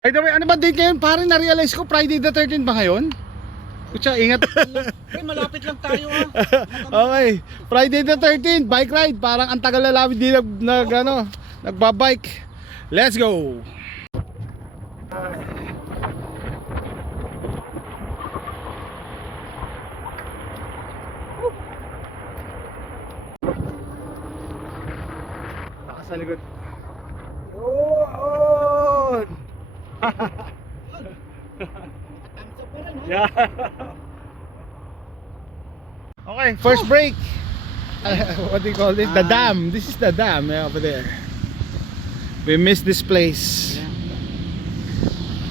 By the way, ano ba date ngayon? Parang na-realize ko Friday the 13th ba ngayon? Kutsa, ingat. Malapit lang tayo Okay, Friday the 13th, bike ride. Parang ang tagal na namin di nagbabike. Let's go. Baka sa likod. Oh! Yeah. Okay, first break. What do you call this? The dam. This is the dam, yeah, over there. We missed this place.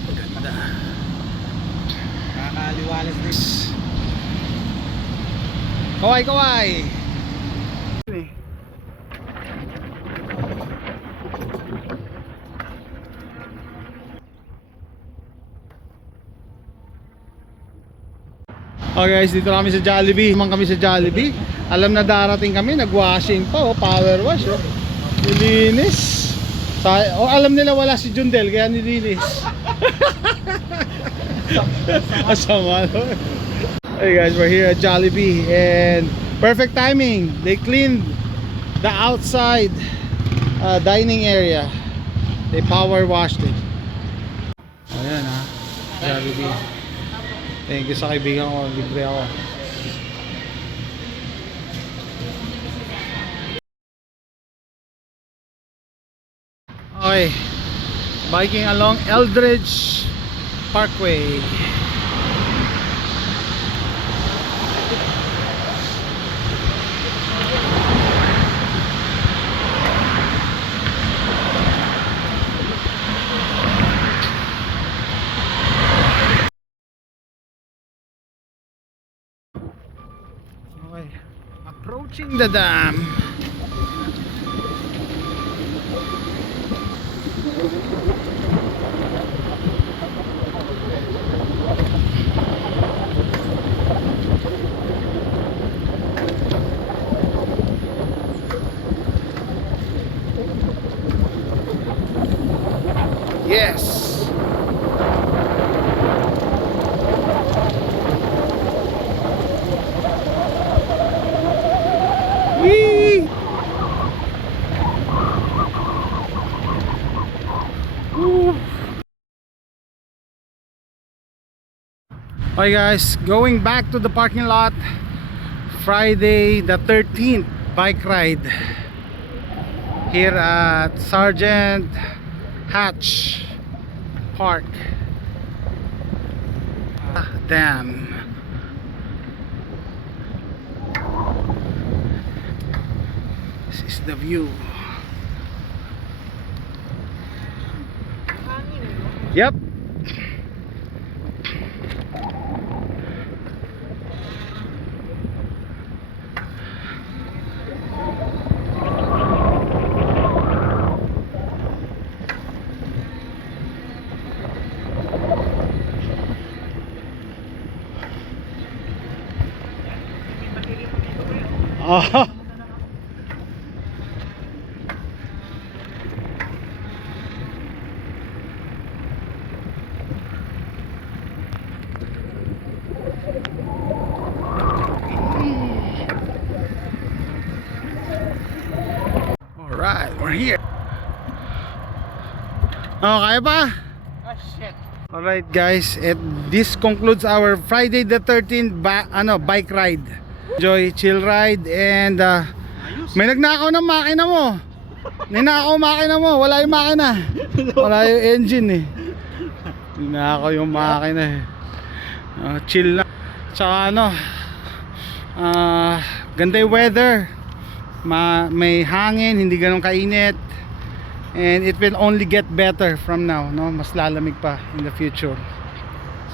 Maganda. Kakaliwalas din. Kaway, kaway. Okay guys, dito kami sa Jollibee. Naman kami sa Jollibee. Alam na darating kami, nag-washing pa, power wash, oh. Nilinis. Alam nila wala si Jundel kaya nilinis. Asama. Hey guys, we're here at Jollibee and perfect timing. They cleaned the outside dining area. They power washed it. Ayan ha, Jollibee. Thank you sa kaibigan ko, libre ako. Okay, biking along Eldridge Parkway. Okay, approaching the dam. Yes. Whee! Woo! Okay guys, going back to the parking lot. Friday the 13th bike ride here at Sergeant Hatch Park. Damn. This is the view. Yep. Oh. Alright, we're here. Oh, kaya pa? Ah, shit. Alright guys, this concludes our Friday the 13th bike ride. Enjoy, chill ride and may nagnakaw ng makina mo. Ninakaw makina mo, wala yung makina. Wala yung engine eh. Ninakaw yung makina eh. Chill na. Tsaka ganda yung weather. May hangin, hindi ganun kainit. And it will only get better from now, no? Mas lalamig pa in the future.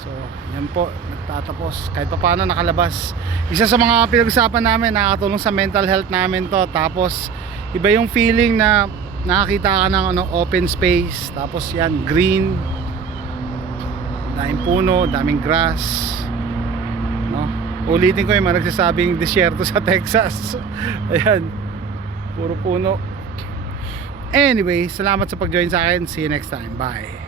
So, yan po, nagtatapos. Kahit pa paano nakalabas. Isa sa mga pinag-usapan namin, nakakatulong sa mental health namin to. Tapos, iba yung feeling na nakakita ka ng open space. Tapos yan, green. Daming puno, daming grass. No? Ulitin ko yung mga nagsasabing disyerto sa Texas. Ayan, puro puno. Anyway, salamat sa pag-join sa akin. See you next time. Bye.